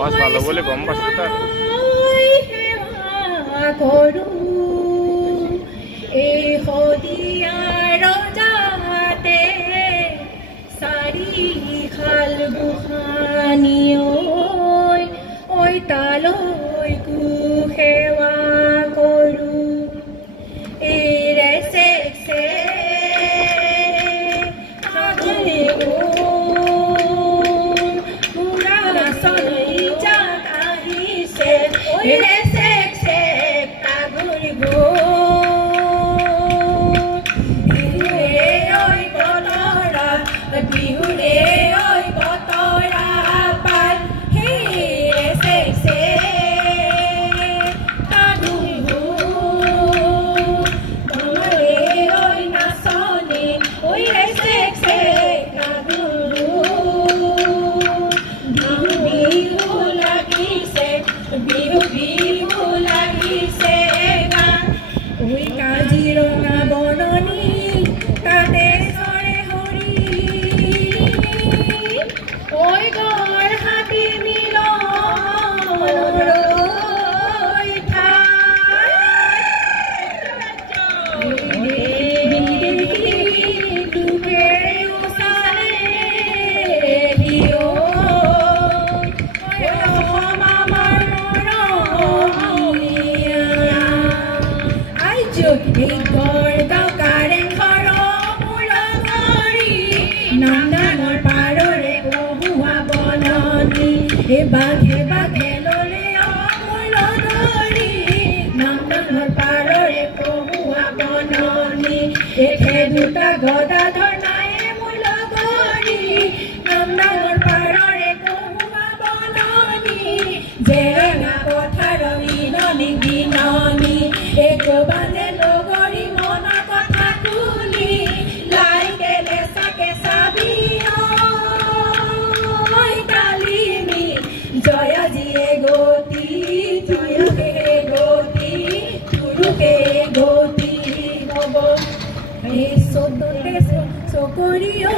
আওয়াজ ভালো বলে গম পাচ্ছি তাৰ এই হদিয়াৰ যাতে সাৰি খাল বুখানি ওই তালৈ কুহেৱা কৰো এৰে সেক্সে সাধনে পুৰা চলি যাক আহিছে এৰে সেক্সে তাগুৰি বিহুৰে ঐ বতৰা পাত হেৰে সেক্সে তাগুৰি তোমাৰে ঐ নাচনি ঐ ৰে সেক্সে তাগুৰি বিহু লাগিছে বিহু লাগিছে গান ঐ কাজিৰঙা বননি তাতে ওই গড় হাতি মিল বাঘে বাঘে ললে অমূল ধৰি নাম ডাঙৰ পাৰৰে পহুৱা বননি একে দুটা গদাধৰ নায়ে মূল ধৰি নাম ডাঙৰ পাৰৰে পহুৱা বননি জেৰেঙা পথাৰ বিননি বিননি একবাৰে লগৰী মনৰ কথা খুলি লাইকে লেচাকে চাবি জয়া জিয়ে গতি জয়কে গতি তুৰুকে গতি হব এই চোদ্দতে চকৰিও